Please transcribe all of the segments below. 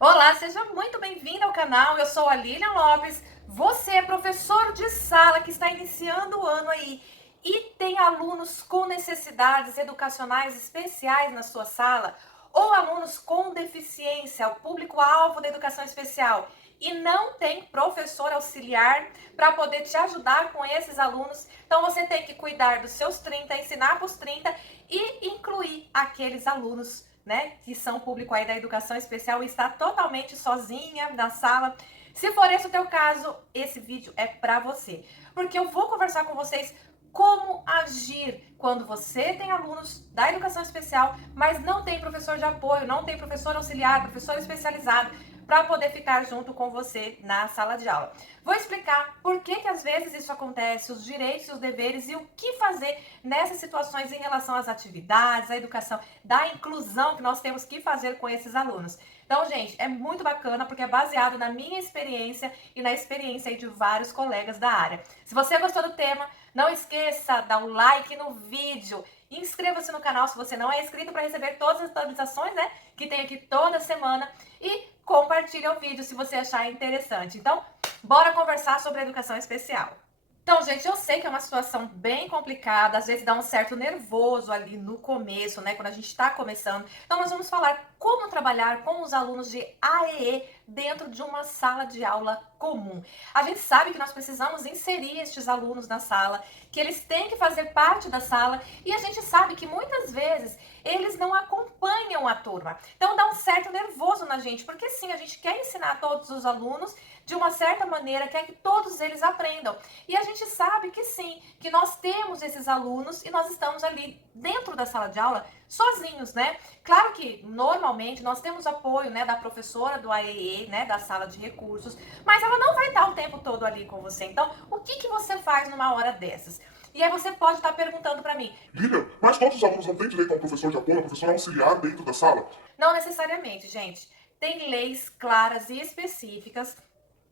Olá, seja muito bem-vindo ao canal. Eu sou a Lilian Lopes. Você é professor de sala que está iniciando o ano aí e tem alunos com necessidades educacionais especiais na sua sala ou alunos com deficiência, o público-alvo da educação especial, e não tem professor auxiliar para poder te ajudar com esses alunos. Então você tem que cuidar dos seus 30, ensinar para os 30 e incluir aqueles alunos, né, que são público aí da educação especial e está totalmente sozinha na sala. Se for esse o teu caso, esse vídeo é para você, porque eu vou conversar com vocês como agir quando você tem alunos da educação especial, mas não tem professor de apoio, não tem professor auxiliar, professor especializado para poder ficar junto com você na sala de aula. Vou explicar por que às vezes isso acontece, os direitos e os deveres e o que fazer nessas situações em relação às atividades, à educação, da inclusão que nós temos que fazer com esses alunos. Então, gente, é muito bacana porque é baseado na minha experiência e na experiência de vários colegas da área. Se você gostou do tema, não esqueça, dar um like no vídeo, inscreva-se no canal se você não é inscrito para receber todas as atualizações, né, que tem aqui toda semana, e compartilhe o vídeo se você achar interessante. Então, bora conversar sobre a educação especial. Então, gente, eu sei que é uma situação bem complicada, às vezes dá um certo nervoso ali no começo, né, quando a gente está começando. Então, nós vamos falar como trabalhar com os alunos de AEE dentro de uma sala de aula comum. A gente sabe que nós precisamos inserir estes alunos na sala, que eles têm que fazer parte da sala, e a gente sabe que muitas vezes eles não acompanham a turma. Então, dá um certo nervoso na gente, porque sim, a gente quer ensinar todos os alunos de uma certa maneira, quer que todos eles aprendam. E a gente sabe que sim, que nós temos esses alunos e nós estamos ali dentro da sala de aula sozinhos, né? Claro que normalmente nós temos apoio, né, da professora do AEE, né, da sala de recursos, mas ela não vai estar o tempo todo ali com você. Então, o que você faz numa hora dessas? E aí você pode estar perguntando para mim: Lilian, mas todos os alunos não têm direito a um professor de apoio, a um professor auxiliar dentro da sala? não necessariamente, gente. Tem leis claras e específicas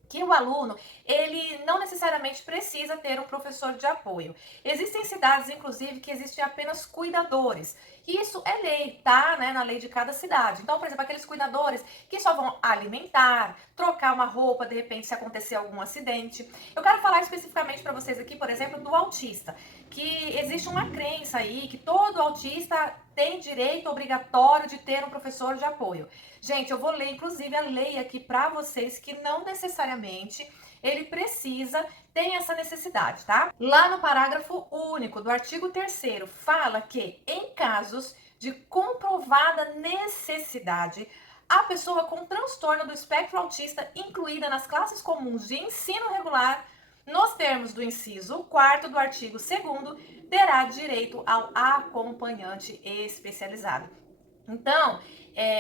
que o aluno, ele não necessariamente precisa ter um professor de apoio. Existem cidades, inclusive, que existem apenas cuidadores. E isso é lei, tá? Né? Na lei de cada cidade. Então, por exemplo, aqueles cuidadores que só vão alimentar, trocar uma roupa, de repente, se acontecer algum acidente. Eu quero falar especificamente para vocês aqui, por exemplo, do autista, que existe uma crença aí que todo autista tem direito obrigatório de ter um professor de apoio. Gente, eu vou ler inclusive a lei aqui para vocês que não necessariamente ele precisa, tem essa necessidade, tá? Lá no parágrafo único do artigo 3º fala que em casos de comprovada necessidade, a pessoa com transtorno do espectro autista incluída nas classes comuns de ensino regular, nos termos do inciso 4º do artigo 2º, terá direito ao acompanhante especializado. Então,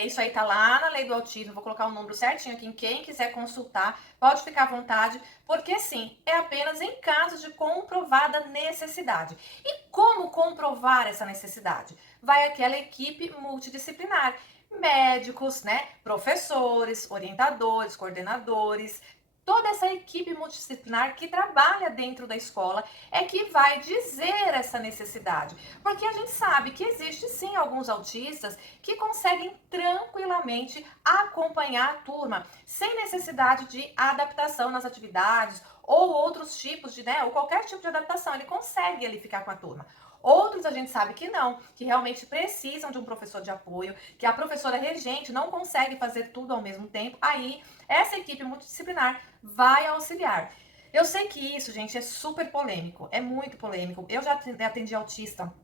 isso aí tá lá na lei do autismo, vou colocar o número certinho aqui, quem quiser consultar, pode ficar à vontade, porque sim, é apenas em casos de comprovada necessidade. E como comprovar essa necessidade? Vai aquela equipe multidisciplinar, médicos, né, professores, orientadores, coordenadores, toda essa equipe multidisciplinar que trabalha dentro da escola é que vai dizer essa necessidade. Porque a gente sabe que existe sim alguns autistas que conseguem tranquilamente acompanhar a turma, sem necessidade de adaptação nas atividades ou outros tipos de, né, ou qualquer tipo de adaptação, ele consegue ali ficar com a turma. Outros a gente sabe que não, que realmente precisam de um professor de apoio, que a professora regente não consegue fazer tudo ao mesmo tempo, aí essa equipe multidisciplinar vai auxiliar. Eu sei que isso, gente, é super polêmico, é muito polêmico. Eu já atendi autista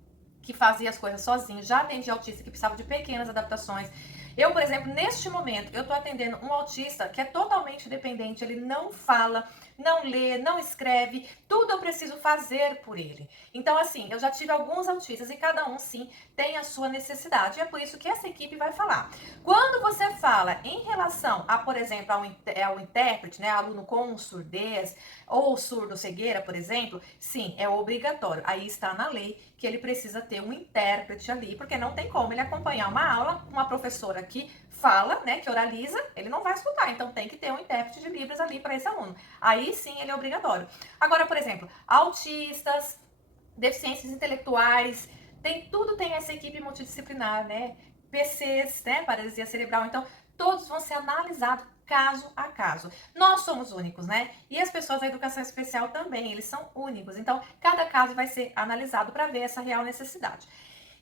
que fazia as coisas sozinho, já atendi autista que precisava de pequenas adaptações. Eu, por exemplo, neste momento, eu estou atendendo um autista que é totalmente dependente, ele não fala, não lê, não escreve, tudo eu preciso fazer por ele. Então, assim, eu já tive alguns autistas e cada um, sim, tem a sua necessidade. E é por isso que essa equipe vai falar. Quando você fala em relação a, por exemplo, ao intérprete, né, aluno com surdez ou surdo-cegueira, por exemplo, sim, é obrigatório. Aí está na lei que ele precisa ter um intérprete ali, porque não tem como ele acompanhar uma aula, uma professora que fala, né, que oraliza, ele não vai escutar, então tem que ter um intérprete de Libras ali para esse aluno. Aí sim ele é obrigatório. Agora, por exemplo, autistas, deficiências intelectuais, tudo tem essa equipe multidisciplinar, né? PCs, né? Paralisia cerebral. Então, todos vão ser analisados caso a caso. Nós somos únicos, né? E as pessoas da educação especial também, eles são únicos. Então, cada caso vai ser analisado para ver essa real necessidade.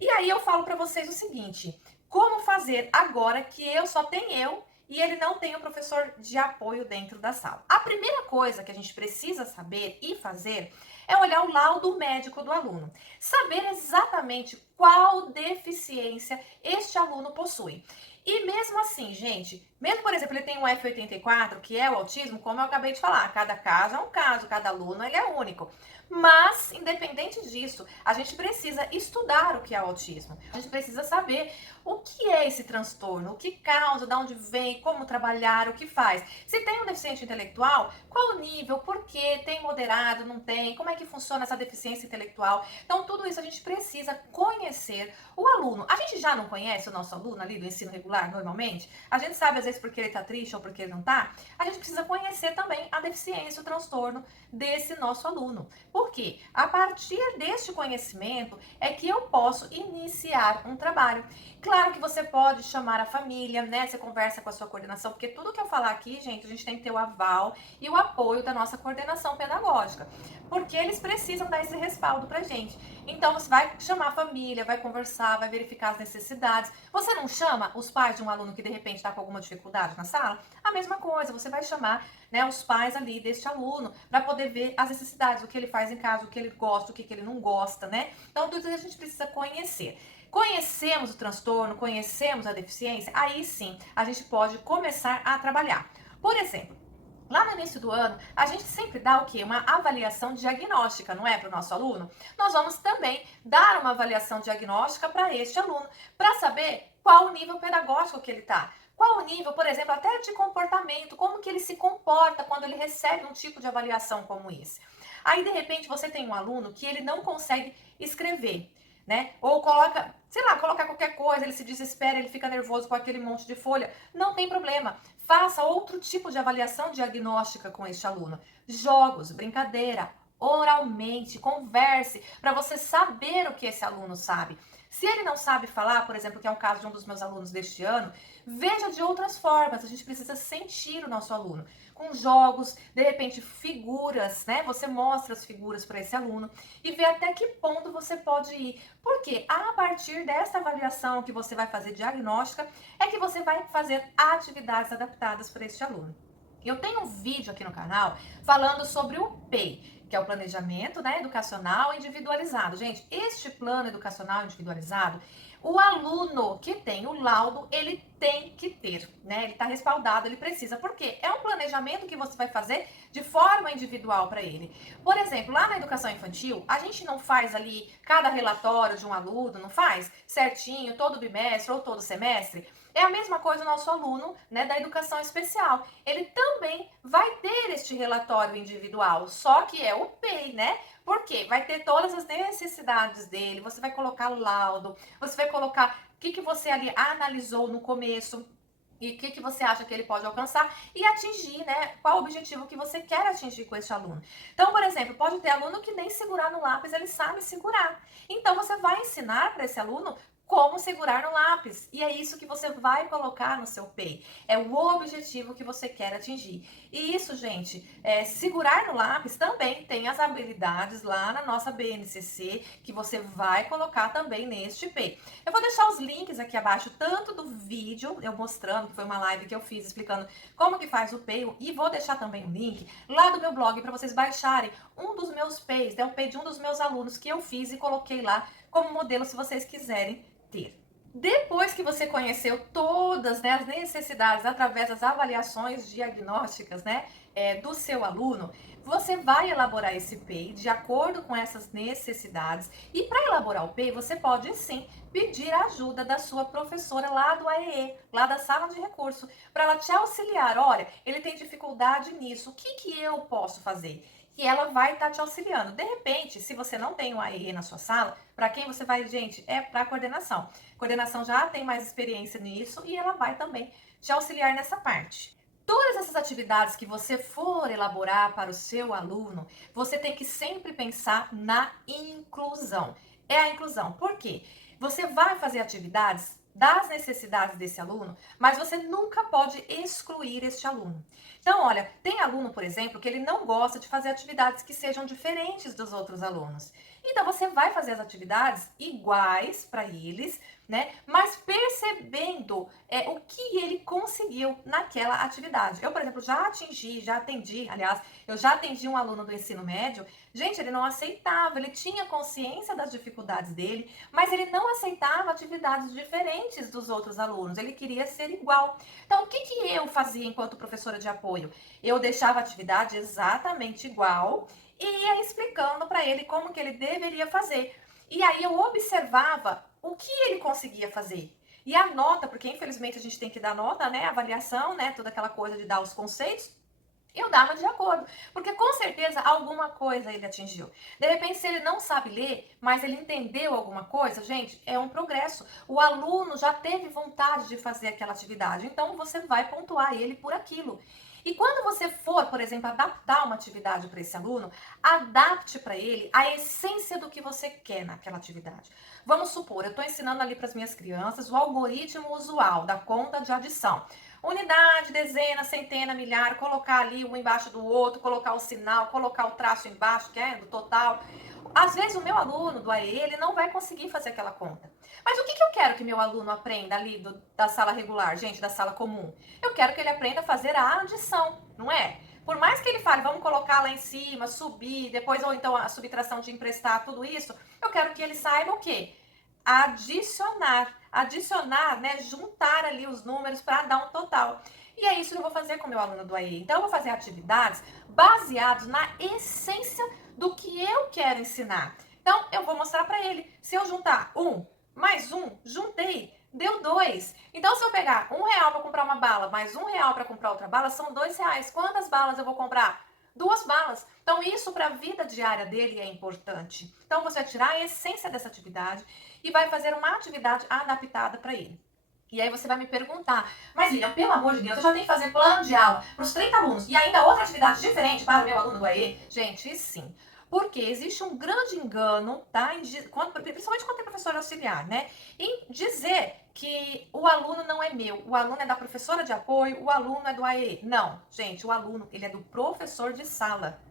E aí eu falo para vocês o seguinte: como fazer agora que eu só tenho eu e ele não tem o professor de apoio dentro da sala? A primeira coisa que a gente precisa saber e fazer é olhar o laudo médico do aluno, saber exatamente qual deficiência este aluno possui. E mesmo assim, gente, mesmo por exemplo, ele tem um F84, que é o autismo, como eu acabei de falar, cada caso é um caso, cada aluno ele é único. Mas, independente disso, a gente precisa estudar o que é o autismo. A gente precisa saber o que é esse transtorno, o que causa, de onde vem, como trabalhar, o que faz. Se tem um deficiente intelectual, qual o nível, por quê, tem moderado, não tem, como é que funciona essa deficiência intelectual. Então, tudo isso a gente precisa conhecer o aluno. A gente já não conhece o nosso aluno ali do ensino regular, normalmente? A gente sabe, às vezes, porque ele tá triste ou porque ele não tá? A gente precisa conhecer também a deficiência, o transtorno desse nosso aluno. Por quê? A partir deste conhecimento é que eu posso iniciar um trabalho. Claro que você pode chamar a família, né? Você conversa com a sua coordenação, porque tudo que eu falar aqui, gente, a gente tem que ter o aval e o apoio da nossa coordenação pedagógica, porque eles precisam dar esse respaldo pra gente. Então você vai chamar a família, vai conversar, vai verificar as necessidades. Você não chama os pais de um aluno que de repente está com alguma dificuldade na sala? A mesma coisa, você vai chamar, né, os pais ali deste aluno para poder ver as necessidades, o que ele faz em casa, o que ele gosta, o que ele não gosta, né? Então tudo isso a gente precisa conhecer. Conhecemos o transtorno, conhecemos a deficiência, aí sim a gente pode começar a trabalhar. Por exemplo, lá no início do ano, a gente sempre dá o quê? Uma avaliação diagnóstica, não é, para o nosso aluno? Nós vamos também dar uma avaliação diagnóstica para este aluno, para saber qual o nível pedagógico que ele está. Qual o nível, por exemplo, até de comportamento, como que ele se comporta quando ele recebe um tipo de avaliação como esse. Aí, de repente, você tem um aluno que ele não consegue escrever, né? Ou coloca, sei lá, coloca qualquer coisa, ele se desespera, ele fica nervoso com aquele monte de folha. Não tem problema. Faça outro tipo de avaliação diagnóstica com este aluno. Jogos, brincadeira, oralmente, converse, para você saber o que esse aluno sabe. Se ele não sabe falar, por exemplo, que é o caso de um dos meus alunos deste ano, veja de outras formas. A gente precisa sentir o nosso aluno. Com jogos, de repente figuras, né? Você mostra as figuras para esse aluno e vê até que ponto você pode ir. Porque a partir dessa avaliação que você vai fazer diagnóstica, é que você vai fazer atividades adaptadas para este aluno. Eu tenho um vídeo aqui no canal falando sobre o PEI, que é o planejamento, né, educacional individualizado. Gente, este plano educacional individualizado, o aluno que tem o laudo, ele tem que ter, né? Ele está respaldado, ele precisa, porque é um planejamento que você vai fazer de forma individual para ele. Por exemplo, lá na educação infantil, a gente não faz ali cada relatório de um aluno, não faz certinho, todo bimestre ou todo semestre. É a mesma coisa o nosso aluno, né, da educação especial. Ele também vai ter este relatório individual, só que é o PEI, né? Porque vai ter todas as necessidades dele, você vai colocar o laudo, você vai colocar o que você ali analisou no começo e o que você acha que ele pode alcançar e atingir, né? Qual o objetivo que você quer atingir com esse aluno. Então, por exemplo, pode ter aluno que nem segurar no lápis ele sabe segurar. Então, você vai ensinar para esse aluno como segurar no lápis. E é isso que você vai colocar no seu PEI. É o objetivo que você quer atingir. E isso, gente, segurar no lápis também tem as habilidades lá na nossa BNCC que você vai colocar também neste PEI. Eu vou deixar os links aqui abaixo, tanto do vídeo, eu mostrando, que foi uma live que eu fiz explicando como que faz o PEI, e vou deixar também o link lá do meu blog para vocês baixarem um dos meus PEIs, é o PEI de um dos meus alunos que eu fiz e coloquei lá como modelo se vocês quiserem ter. Depois que você conheceu todas, né, as necessidades através das avaliações diagnósticas, né, do seu aluno, você vai elaborar esse PEI de acordo com essas necessidades. E para elaborar o PEI, você pode sim pedir a ajuda da sua professora lá do AEE, lá da sala de recurso, para ela te auxiliar. Olha, ele tem dificuldade nisso, o que eu posso fazer? E ela vai estar te auxiliando. De repente, se você não tem um AEE na sua sala, para quem você vai, gente, é para a coordenação. A coordenação já tem mais experiência nisso e ela vai também te auxiliar nessa parte. Todas essas atividades que você for elaborar para o seu aluno, você tem que sempre pensar na inclusão. É a inclusão. Por quê? Você vai fazer atividades das necessidades desse aluno, mas você nunca pode excluir este aluno. Então, olha, tem aluno, por exemplo, que ele não gosta de fazer atividades que sejam diferentes dos outros alunos. Então, você vai fazer as atividades iguais para eles, né? Mas percebendo o que ele conseguiu naquela atividade. Eu, por exemplo, eu já atendi um aluno do ensino médio. Gente, ele não aceitava, ele tinha consciência das dificuldades dele, mas ele não aceitava atividades diferentes dos outros alunos, ele queria ser igual. Então, o que eu fazia enquanto professora de apoio? Eu deixava a atividade exatamente igual e ia explicando para ele como que ele deveria fazer. E aí eu observava o que ele conseguia fazer. E a nota, porque infelizmente a gente tem que dar nota, né? Avaliação, né? Toda aquela coisa de dar os conceitos. Eu dava de acordo, porque com certeza alguma coisa ele atingiu. De repente, se ele não sabe ler, mas ele entendeu alguma coisa, gente, é um progresso. O aluno já teve vontade de fazer aquela atividade, então você vai pontuar ele por aquilo. E quando você for, por exemplo, adaptar uma atividade para esse aluno, adapte para ele a essência do que você quer naquela atividade. Vamos supor, eu estou ensinando ali para as minhas crianças o algoritmo usual da conta de adição. Unidade, dezena, centena, milhar, colocar ali um embaixo do outro, colocar o sinal, colocar o traço embaixo, que é do total. Às vezes o meu aluno do AE, ele não vai conseguir fazer aquela conta. Mas o que eu quero que meu aluno aprenda ali da sala regular, gente, da sala comum? Eu quero que ele aprenda a fazer a adição, não é? Por mais que ele fale, vamos colocar lá em cima, subir, depois, ou então a subtração de emprestar, tudo isso, eu quero que ele saiba o quê? Adicionar, né, juntar ali os números para dar um total. E é isso que eu vou fazer com o meu aluno do AE. Então, eu vou fazer atividades baseadas na essência do que eu quero ensinar. Então, eu vou mostrar para ele. Se eu juntar 1 mais 1, juntei, deu 2. Então, se eu pegar R$ 1 para comprar uma bala, mais R$ 1 para comprar outra bala, são R$ 2. Quantas balas eu vou comprar? 2 balas. Então, isso para a vida diária dele é importante. Então, você vai tirar a essência dessa atividade e vai fazer uma atividade adaptada para ele. E aí você vai me perguntar, mas Lilian, pelo amor de Deus, eu já tenho que fazer plano de aula para os 30 alunos e ainda outra atividade diferente para o meu aluno do AE? Gente, sim. Porque existe um grande engano, tá? Principalmente quando tem professor auxiliar, né? Em dizer que o aluno não é meu, o aluno é da professora de apoio, o aluno é do AE. Não, gente, o aluno, ele é do professor de sala.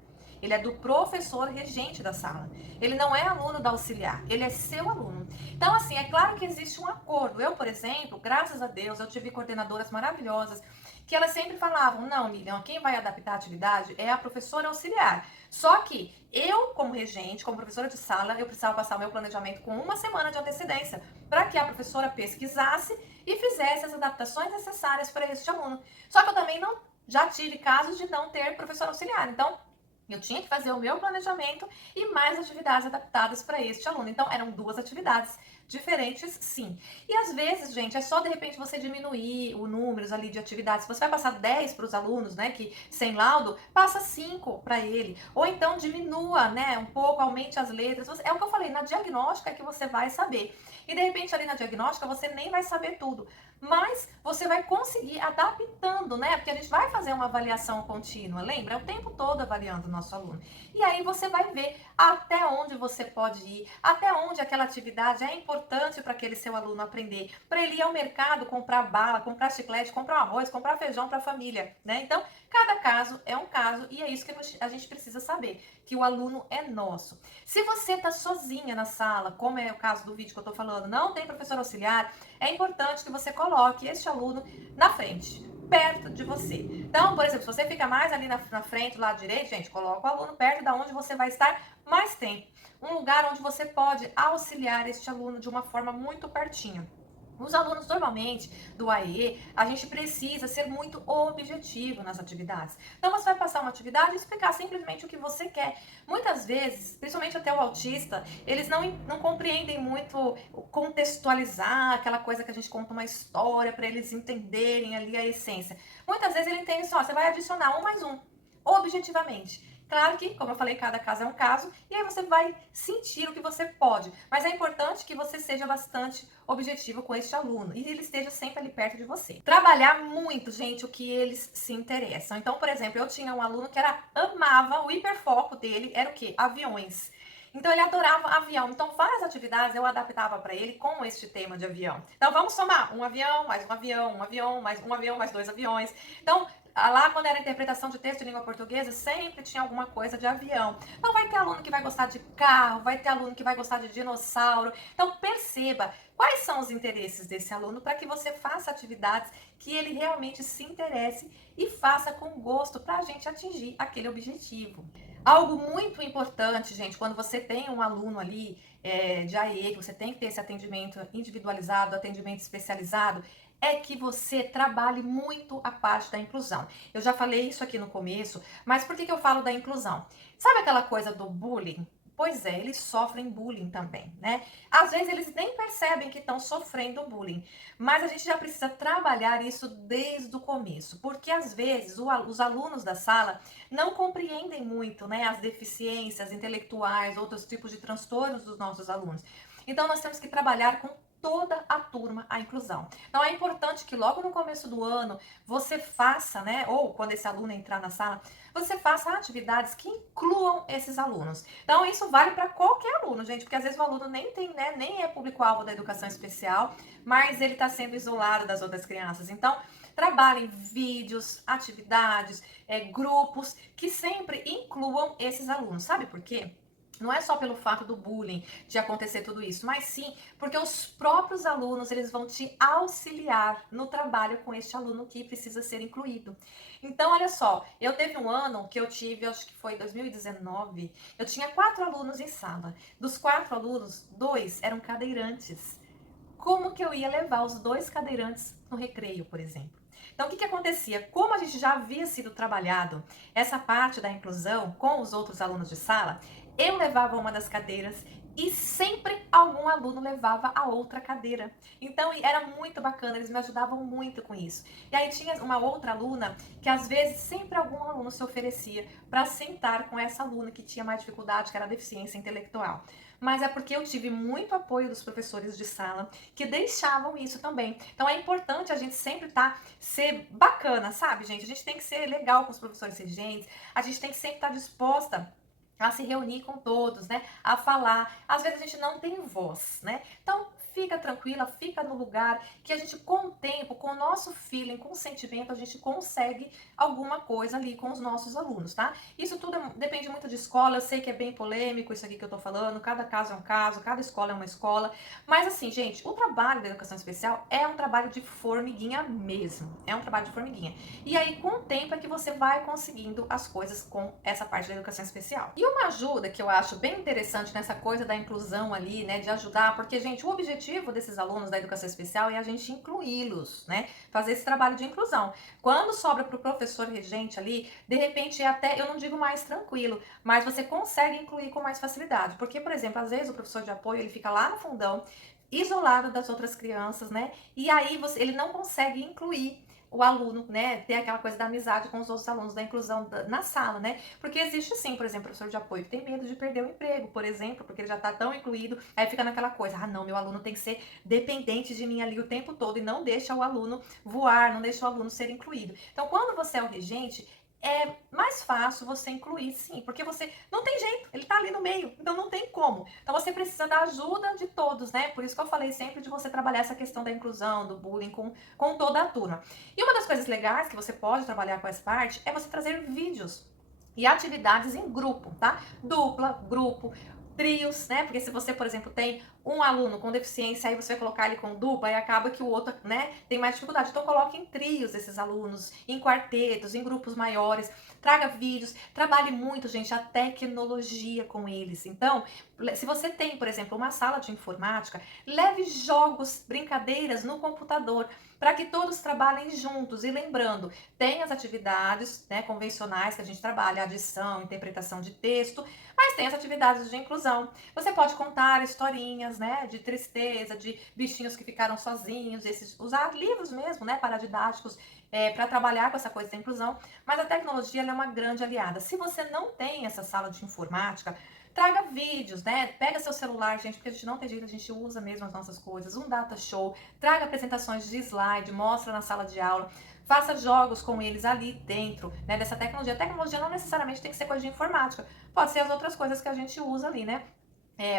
Ele é do professor regente da sala. Ele não é aluno da auxiliar, ele é seu aluno. Então, assim, é claro que existe um acordo. Eu, por exemplo, graças a Deus, eu tive coordenadoras maravilhosas que elas sempre falavam, não, Lilian, quem vai adaptar a atividade é a professora auxiliar. Só que eu, como regente, como professora de sala, eu precisava passar o meu planejamento com uma semana de antecedência para que a professora pesquisasse e fizesse as adaptações necessárias para este aluno. Só que eu também não já tive casos de não ter professor auxiliar. Então, eu tinha que fazer o meu planejamento e mais atividades adaptadas para este aluno. Então, eram 2 atividades diferentes, sim. E às vezes, gente, é só de repente você diminuir o números ali de atividades. Se você vai passar 10 para os alunos, né, que sem laudo, passa 5 para ele. Ou então diminua, né, um pouco, aumente as letras. É o que eu falei, na diagnóstica é que você vai saber. E de repente ali na diagnóstica você nem vai saber tudo, mas você vai conseguir adaptando, né? Porque a gente vai fazer uma avaliação contínua, lembra? É o tempo todo avaliando o nosso aluno. E aí você vai ver até onde você pode ir, até onde aquela atividade é importante para aquele seu aluno aprender, para ele ir ao mercado comprar bala, comprar chiclete, comprar arroz, comprar feijão para a família, né? Então, cada caso é um caso e é isso que a gente precisa saber, que o aluno é nosso. Se você está sozinha na sala, como é o caso do vídeo que eu estou falando, não tem professor auxiliar, é importante que você coloque este aluno na frente, perto de você. Então, por exemplo, se você fica mais ali na frente, do lado direito, gente, coloca o aluno perto da onde você vai estar mais tempo. Um lugar onde você pode auxiliar este aluno de uma forma muito pertinho. Os alunos, normalmente, do AE, a gente precisa ser muito objetivo nas atividades. Então, você vai passar uma atividade e explicar simplesmente o que você quer. Muitas vezes, principalmente até o autista, eles não compreendem muito contextualizar aquela coisa que a gente conta uma história para eles entenderem ali a essência. Muitas vezes ele entende só, você vai adicionar 1 mais 1, objetivamente. Claro que, como eu falei, cada caso é um caso, e aí você vai sentir o que você pode. Mas é importante que você seja bastante objetivo com este aluno e ele esteja sempre ali perto de você. Trabalhar muito, gente, o que eles se interessam. Então, por exemplo, eu tinha um aluno que amava, o hiperfoco dele era o quê? Aviões. Então ele adorava avião. Então várias atividades eu adaptava para ele com este tema de avião. Então vamos somar um avião, mais um avião, um avião, mais um avião, mais dois aviões. Então lá quando era interpretação de texto em língua portuguesa, sempre tinha alguma coisa de avião. Então vai ter aluno que vai gostar de carro, vai ter aluno que vai gostar de dinossauro. Então perceba quais são os interesses desse aluno para que você faça atividades que ele realmente se interesse e faça com gosto para a gente atingir aquele objetivo. Algo muito importante, gente, quando você tem um aluno ali de AE, que você tem que ter esse atendimento individualizado, atendimento especializado, é que você trabalhe muito a parte da inclusão. Eu já falei isso aqui no começo, mas por que eu falo da inclusão? Sabe aquela coisa do bullying? Pois é, eles sofrem bullying também, né? Às vezes eles nem percebem que estão sofrendo bullying, mas a gente já precisa trabalhar isso desde o começo, porque às vezes os alunos da sala não compreendem muito, né, as deficiências intelectuais, outros tipos de transtornos dos nossos alunos. Então nós temos que trabalhar com toda a turma a inclusão. Então é importante que logo no começo do ano você faça, né, ou quando esse aluno entrar na sala, você faça atividades que incluam esses alunos. Então isso vale para qualquer aluno, gente, porque às vezes o aluno nem tem, né, nem é público-alvo da educação especial, mas ele está sendo isolado das outras crianças. Então trabalhem vídeos, atividades, grupos que sempre incluam esses alunos. Sabe por quê? Não é só pelo fato do bullying, de acontecer tudo isso, mas sim porque os próprios alunos, eles vão te auxiliar no trabalho com este aluno que precisa ser incluído. Então, olha só, eu teve um ano que eu tive, acho que foi 2019, eu tinha 4 alunos em sala. Dos 4 alunos, 2 eram cadeirantes. Como que eu ia levar os 2 cadeirantes no recreio, por exemplo? Então, o que acontecia? Como a gente já havia sido trabalhado essa parte da inclusão com os outros alunos de sala, eu levava uma das cadeiras e sempre algum aluno levava a outra cadeira. Então era muito bacana, eles me ajudavam muito com isso. E aí tinha uma outra aluna que às vezes sempre algum aluno se oferecia para sentar com essa aluna que tinha mais dificuldade, que era deficiência intelectual. Mas é porque eu tive muito apoio dos professores de sala que deixavam isso também. Então é importante a gente sempre ser bacana, sabe, gente? A gente tem que ser legal com os professores exigentes, a gente tem que sempre estar disposta a se reunir com todos, né? A falar. Às vezes a gente não tem voz, né? Então fica tranquila, fica no lugar que a gente com o tempo, com o nosso feeling, com o sentimento, a gente consegue alguma coisa ali com os nossos alunos, tá? Isso tudo depende muito de escola, eu sei que é bem polêmico isso aqui que eu tô falando, cada caso é um caso, cada escola é uma escola, mas assim, gente, o trabalho da educação especial é um trabalho de formiguinha mesmo, é um trabalho de formiguinha. E aí, com o tempo é que você vai conseguindo as coisas com essa parte da educação especial. E uma ajuda que eu acho bem interessante nessa coisa da inclusão ali, né, de ajudar, porque, gente, o objetivo desses alunos da educação especial é a gente incluí-los, né, fazer esse trabalho de inclusão. Quando sobra para o professor regente ali, de repente é até, eu não digo mais tranquilo, mas você consegue incluir com mais facilidade. Porque, por exemplo, às vezes o professor de apoio, ele fica lá no fundão, isolado das outras crianças, né, e aí ele não consegue incluir o aluno, né, ter aquela coisa da amizade com os outros alunos, da inclusão na sala, né? Porque existe sim, por exemplo, professor de apoio que tem medo de perder o emprego, por exemplo, porque ele já tá tão incluído, aí fica naquela coisa, ah não, meu aluno tem que ser dependente de mim ali o tempo todo e não deixa o aluno voar, não deixa o aluno ser incluído. Então, quando você é o regente, é mais fácil você incluir, sim, porque você não tem jeito, ele tá ali no meio, então não tem como. Então você precisa da ajuda de todos, né? Por isso que eu falei sempre de você trabalhar essa questão da inclusão, do bullying com toda a turma. E uma das coisas legais que você pode trabalhar com essa parte é você trazer vídeos e atividades em grupo, tá? Dupla, grupo, trios, né? Porque se você, por exemplo, tem um aluno com deficiência, aí você vai colocar ele com dupla e acaba que o outro, né, tem mais dificuldade. Então coloque em trios esses alunos, em quartetos, em grupos maiores, traga vídeos, trabalhe muito, gente, a tecnologia com eles. Então, se você tem, por exemplo, uma sala de informática, leve jogos, brincadeiras no computador, para que todos trabalhem juntos. E lembrando, tem as atividades, né, convencionais que a gente trabalha, adição, interpretação de texto, mas tem as atividades de inclusão. Você pode contar historinhas, né, de tristeza, de bichinhos que ficaram sozinhos, usar livros mesmo, né, paradidáticos, para trabalhar com essa coisa da inclusão. Mas a tecnologia ela é uma grande aliada. Se você não tem essa sala de informática, traga vídeos, né? Pega seu celular, gente, porque a gente não tem jeito, a gente usa mesmo as nossas coisas. Um data show, traga apresentações de slide, mostra na sala de aula. Faça jogos com eles ali dentro, né, dessa tecnologia. A tecnologia não necessariamente tem que ser coisa de informática. Pode ser as outras coisas que a gente usa ali, né?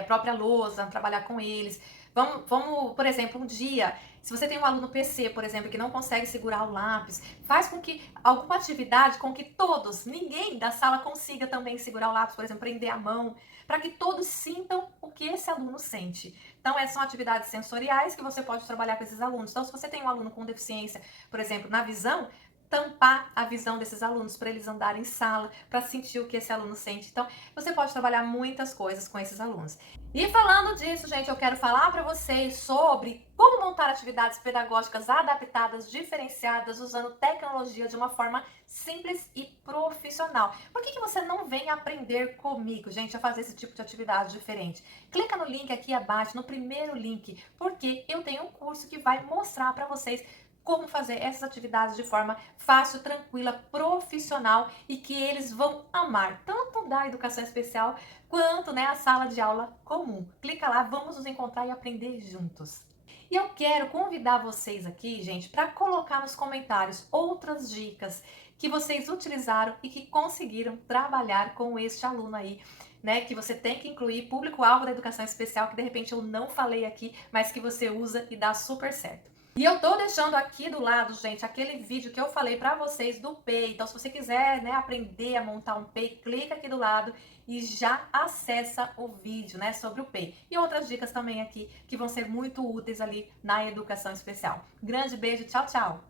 própria lousa, trabalhar com eles. Vamos, por exemplo, um dia, se você tem um aluno PC, por exemplo, que não consegue segurar o lápis, faz com que alguma atividade com que todos, ninguém da sala consiga também segurar o lápis, por exemplo, prender a mão, para que todos sintam o que esse aluno sente. Então, essas são atividades sensoriais que você pode trabalhar com esses alunos. Então, se você tem um aluno com deficiência, por exemplo, na visão, tampar a visão desses alunos para eles andarem em sala, para sentir o que esse aluno sente. Então, você pode trabalhar muitas coisas com esses alunos. E falando disso, gente, eu quero falar para vocês sobre como montar atividades pedagógicas adaptadas, diferenciadas, usando tecnologia de uma forma simples e profissional. Por que você não vem aprender comigo, gente, a fazer esse tipo de atividade diferente? Clica no link aqui abaixo, no primeiro link, porque eu tenho um curso que vai mostrar para vocês como fazer essas atividades de forma fácil, tranquila, profissional e que eles vão amar, tanto da educação especial quanto, né, a sala de aula comum. Clica lá, vamos nos encontrar e aprender juntos. E eu quero convidar vocês aqui, gente, para colocar nos comentários outras dicas que vocês utilizaram e que conseguiram trabalhar com este aluno aí, né, que você tem que incluir, público-alvo da educação especial, que de repente eu não falei aqui, mas que você usa e dá super certo. E eu tô deixando aqui do lado, gente, aquele vídeo que eu falei pra vocês do PEI. Então, se você quiser, né, aprender a montar um PEI, clica aqui do lado e já acessa o vídeo, né, sobre o PEI. E outras dicas também aqui que vão ser muito úteis ali na educação especial. Grande beijo, tchau, tchau!